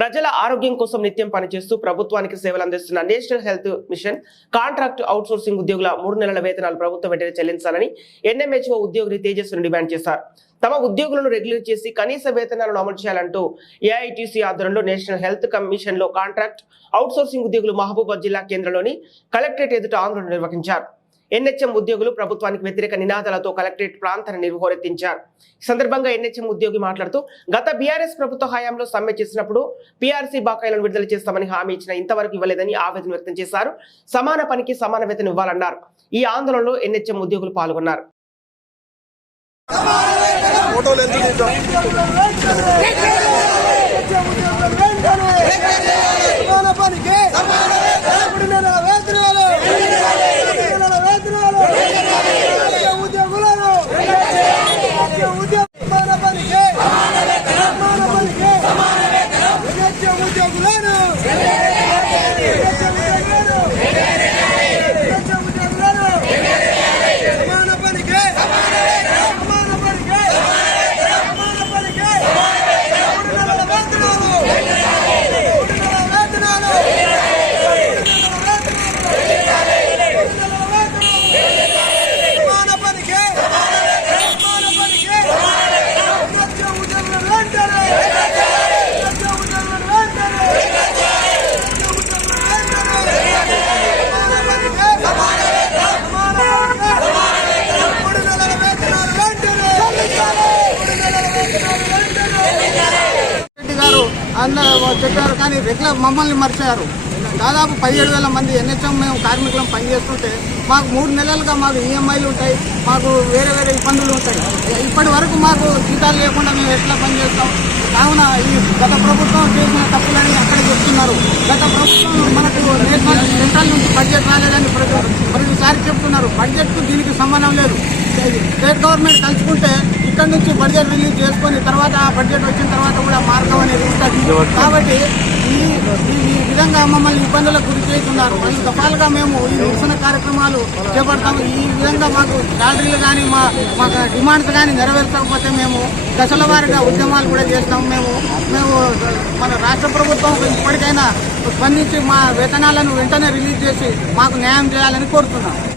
ప్రజల ఆరోగ్యం కోసం నిత్యం పనిచేస్తూ ప్రభుత్వానికి సేవలు అందిస్తున్న national health mission contract outsourcing ఉద్యోగుల మూడు నెలల వేతనాలు ప్రభుత్వం వెంటనే చెల్లించాలని ఎన్ఎంహెచ్ఓ ఉద్యోగిని తేజస్సును డిమాండ్ చేశారు. తమ ఉద్యోగులను రెగ్యులేట్ చేసి కనీస వేతనాలను అమలు చేయాలంటూ ఏఐటీసీ ఆధ్వర్యంలో నేషనల్ హెల్త్ కమిషన్లో కాంట్రాక్ట్ అవుట్సోర్సింగ్ ఉద్యోగులు మహబూబాద్ జిల్లా కేంద్రంలోని కలెక్టరేట్ ఎదుట ఆందోళన నిర్వహించారు. ఎన్హెచ్ఎం ఉద్యోగులు ప్రభుత్వానికి వ్యతిరేక నినాదాలతో కలెక్టరేట్ ప్రాంతాన్ని నిర్వహోరెత్తించారు ఈ సందర్భంగా ఎన్హెచ్ఎం ఉద్యోగి మాట్లాడుతూ గత బీఆర్ఎస్ ప్రభుత్వ హయాంలో సమ్మె చేసినప్పుడు పీఆర్సీ బకాయిలను విడుదల చేస్తామని హామీ ఇచ్చిన ఇంతవరకు ఇవ్వలేదని ఆవేదన వ్యక్తం చేశారు. సమాన పనికి సమాన వేతనం ఇవ్వాలన్నారు. ఈ ఆందోళనలో ఎన్హెచ్ఎం ఉద్యోగులు పాల్గొన్నారు. ఫోటోలు ఎందుకు తీద్దాం పనికి మూడు నెలల వేతనాలు మూడు నెలల వేతనాలు రాజ్య ఉద్యోగులను రాజ్య ఉద్యోగ సమాన పనికి సమాన పనికి రాజ్య ఉద్యోగులను రాజ్య ఉద్యోగులను రాజ్య ఉద్యోగులను సమాన పనికి సమాన పనికి సమాన పనికి మూడు నెలల వేతనాలు మూడు నెలల వేతనాలు సమాన పనికి సమాన పనికి రాజ్య ఉద్యోగులను వెంటనే రాజ్య ఉద్యోగులను వెంటనే రాజ్య ఉద్యోగులను వెంటనే సమాన పనికి సమాన పనికి మూడు నెలల వేతనాలు వెంటనే మూడు నెలల వేతనాలు వెంటనే రెడ్డి అందరూ చెప్పారు కానీ రెగ్యులర్ మమ్మల్ని మర్చారు. దాదాపు పదిహేడు వేల మంది ఎన్హెచ్ఎం మేము కార్మికులం పనిచేస్తుంటే మాకు మూడు నెలలుగా మాకు ఈఎంఐలు ఉంటాయి మాకు వేరే వేరే ఇబ్బందులు ఉంటాయి. ఇప్పటి వరకు మాకు జీతాలు లేకుండా మేము ఎట్లా పనిచేస్తాం? కావున ఈ గత ప్రభుత్వం చేసిన తప్పులని అక్కడ చెప్తున్నారు. గత ప్రభుత్వం మనకు నేషనల్ సెంట్రల్ నుంచి బడ్జెట్ రాలేదని ప్రజలు ప్రతిసారి చెప్తున్నారు. బడ్జెట్కు దీనికి సంబంధం లేదు. స్టేట్ గవర్నమెంట్ కలుసుకుంటే నుంచి బడ్జెట్ రిలీజ్ చేసుకొని తర్వాత ఆ బడ్జెట్ వచ్చిన తర్వాత కూడా మార్గం అనేది ఉంటుంది కాబట్టి ఈ ఈ- విధంగా మమ్మల్ని ఇబ్బందులకు గురి చేస్తున్నారు. ఐదు దఫాలుగా మేము ఈ నిరసన కార్యక్రమాలు చేపడతాము. ఈ విధంగా మాకు శాలరీలు కానీ మా మా డిమాండ్స్ కానీ నెరవేర్చకపోతే మేము దశల వారిగా ఉద్యమాలు కూడా చేస్తాము. మేము మేము మన రాష్ట్ర ప్రభుత్వం ఇప్పటికైనా స్పందించి మా వేతనాలను వెంటనే రిలీజ్ చేసి మాకు న్యాయం చేయాలని కోరుతున్నాం.